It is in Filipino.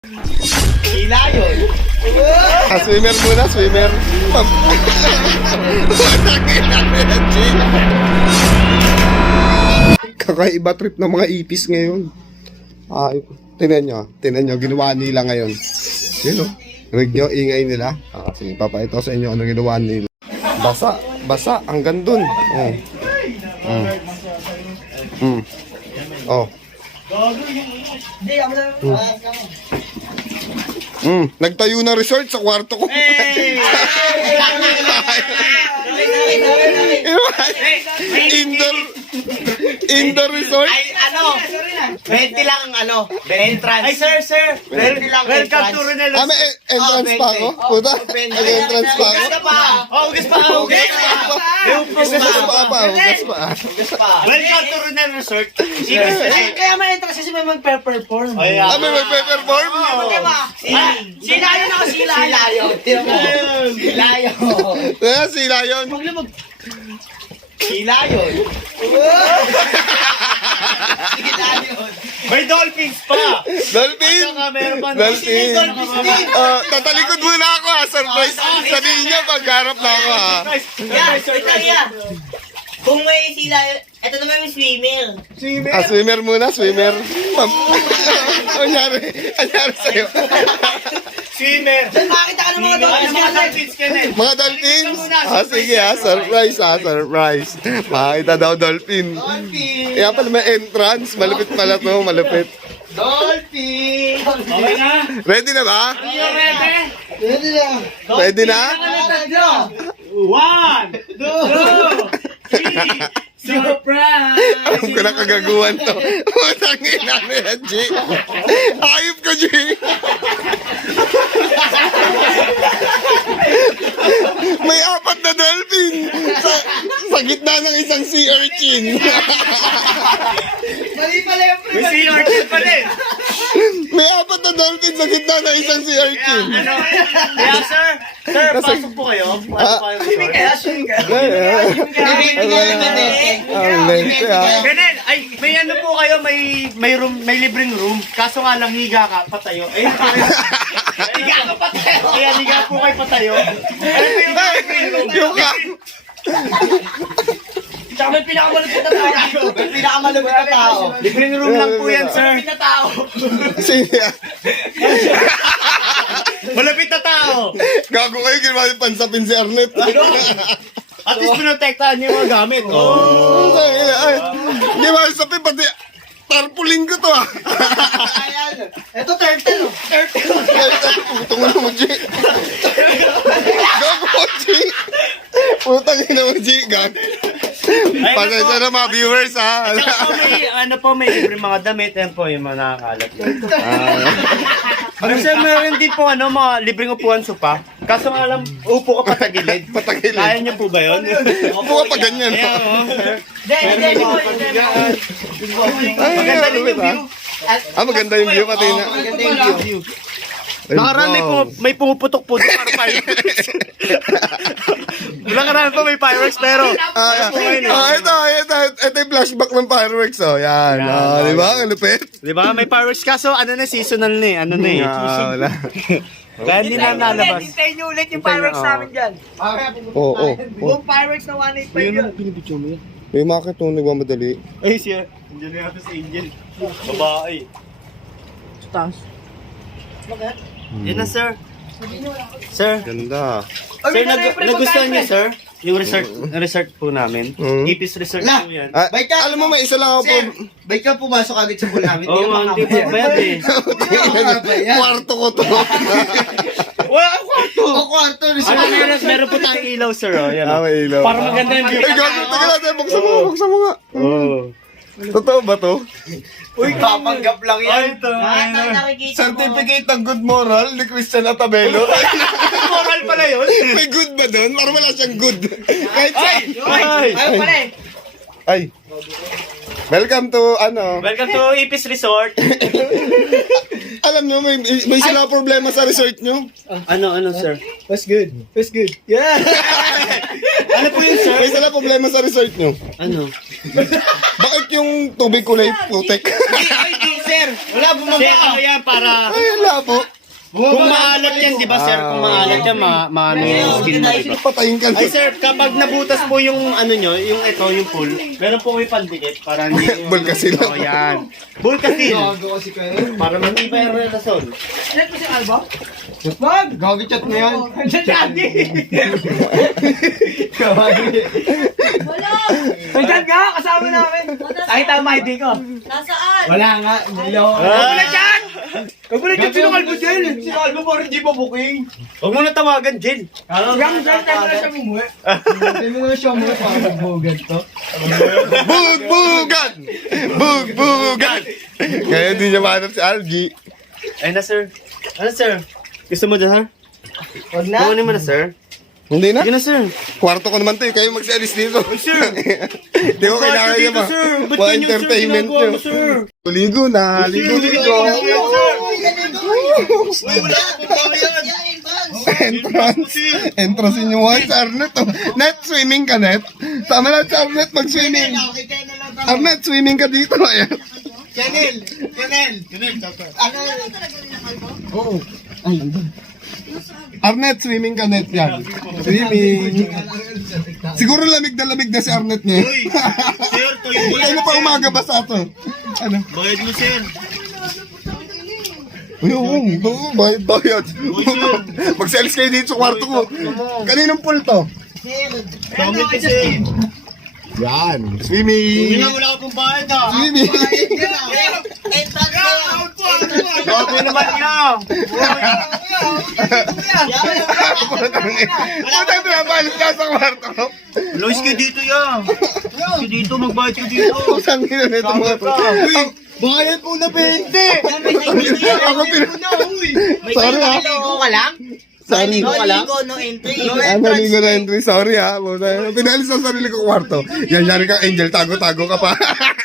Hila yun. Swimmer muna, swimmer. Kakaiba trip ng mga ipis ngayon. Tinan nyo, ginawa nila ngayon. Yun o, rig nyo, ingay nila. Sige, papakita ko sa inyo ano ginawa nila. Basa, hanggang dun. Oh. Nagtayo ng resort sa kwarto ko. Indoor resort. Ay, 20 lang ang entrance. Ay, sir. 20 lang entrance. May entrance pa ako? Puta, may entrance pa ako? Hugas pa. Welcome to Ronel Resort. Kaya may entrance kasi may magpe-perform. May magpe-perform? Silayo na ako, silayo. Sila yun. Hila yun. May dolphins pa. Dolphin! Meron pa Dolphin! Tatalikod muna ako ha. Surprise sa ninyo pagharap na ako ha. Yeah. Kung may silayo, eto naman yung swimmer. Swimmer muna, swimmer. Anyari sa'yo. Swimmer. Makita ka ng mga Dolphins ka na. Mga dolphins? Sige surprise. Makita daw dolphin. Kaya pala may entrance. Malupit pala to, malupit. Dolphin. Okay na? Ready na ba? Ready na? 1, 2, 3. Surprise! Alam ko na kagaguhan to. Utang ina na yan, G. Ayop ka, G. May 4 na dolphin sa gitna ng isang sea urchin. Mali pala yung May sea urchin pa din. May 4 na dolphin sa gitna ng isang sea urchin. Kaya sir, pasok po kayo. Ganun, ay, may ano po kayo, may libreng room. Kaso nga lang, higa ka, patayo. Ayun po kayo. Higa ka, patayo. Ayan, higa po kayo, patayo. Ano po yung libreng room? Yung ka. Tsaka may pinakamalupit na tao. May pinakamalupit na tao. Libreng room lang po yan, sir. Malupit na tao. Sige. Malapit na tao. Gago kayo, ginawa yung pansapin si Arnett. At least pinotektahan niyo yung mga gamit. Oh. Hindi ba, sabi pati tarpaulin ko to ah. Ito turtle. Putang mo, G. Gago, G. Putang ina mo, G. Gago. Pasensya na mga viewers ha. Tsaka po may libre mga damit. Yan po yung mga nakakalat. Kasi meron din po mga libreng upuan sopa. Kaso nga lang, upo ka patagilid. Patagilid. Kaya niyo po ba yun? Upo ka pa ganyan. Hindi. Maganda din yung view. Maganda yung view pati na. Maganda yung view. Nakaraan may pumuputok po doon para fireworks. Nakaraan po may fireworks pero Ito yung flashback ng fireworks oh. Yan. Di ba? Ang lupit. di ba may fireworks kaso seasonal na eh. Wala. Kaya hindi na nalabas. Hintayin nyo ulit yung fireworks namin dyan. Oo. Buong fireworks na 185 yun. Pinibidyo mo yan. May makit nung nagmamadali. Ay siya. Andiyan na yata si Angel. Babae. Taas. Yan na sir. Sir. Ganda. Sir, nagustuhan niyo sir? Yung resort po namin. Ipis Resort po yan. Alam mo, may isa lang ako po. Bait ka pumasok agad sa pool namin. Oo, hindi pa bayad eh. Kwarto ko to. Wala ang kwarto. Kwarto. Meron po tayong ilaw sir. Oh. Yan, oh. May ilaw. Para maganda yung view. Ay, gago. Tagal natin. Buksan mo nga. Oo. Totoo ba to? Uy, kapanggap lang Ay, ito. Certificate ng good moral ni Christian Atabelo. Moral pala yun. May good ba doon? Parang wala siyang good. Kahit sa... Ayaw pala eh. Ay. Welcome to, Welcome to Ipis Resort. alam nyo, may sila problema sa resort nyo. Ano, sir? That's good. Yeah. Ano po yun, sir? May sila problema sa resort nyo. Ano? Bakit yung tubig kulay putek? Ay, di sir. sir. Wala, bumaba. Sir, ano yan, para... Ay, wala po. Kung maalat yan, di ba sir? Kung maalat yan, maano yung skin mo, di ba? Patayin ka Ay sir, kapag nabutas po yung ano nyo, yung ito, yung pool, meron po may pandikit para hindi... Bulkasil. Oo, yan. Bulkasil. Para matibay ang relasyon. Gagi chat mo yan. Nandiyan ka, kasama namin. Kahit ang ID ko. Nasaan? Wala nga, hindi ako. Wala dyan! Huwag mo na dyan, sinukalbo dyan. Sinukalbo mo rin, di pa booking. Huwag mo na tawagan, Jill. Hanggang saan tayo na siya mumuwi. Hindi mo na siya mumuwi para magbugan to. Bugbugan! Bugbugan! Kaya hindi niya mahanap si Algie. Ay na sir. Ano sir? Gusto mo dyan, ha? Huwag na. Kukunin mo na sir. Hindi na? Sige na sir. Kwarto ko naman to eh. Kayo magsialis dito. Sir. Hindi ko kailangan niya ba? Sir, ba't Pa ganyan, sir, entertainment ginagawa nyo. mo, sir? Ligo na. Ligo. Entrance. Entrance in yung white. Arnet. Oh. Net, swimming ka, Net. Tama na, Arnet, mag-swimming. Arnet, swimming ka dito. Ayan. Arnet, swimming ka, Net, yan. Swimming. Siguro lamig na si Arnet niya. Sir, tuloy mo Ano pa umaga ba sa ato? Ano? Bayad mo sir. Uy, oo, bayad. Magsalis kayo dito sa kwarto ko. Kaninong pool to? Comment ko sir. Yan, swimming. Wala ka pong bayad ha. Swimming. Entrance ko. Okay naman niya. Putang pinapalis ka sa kwarto ko. Lois ka dito ya. Ka dito, magbayad ka dito. Putang ina nito mga to. Uy, Bayad po na 20. ako May Sorry, ha? naligo ka lang? Sorry. No ligo, no entry. Naligo na entry. Sorry ha. Pinalis sa sarili ko kwarto. Yan, yari ka, Angel. Tago-tago ka pa.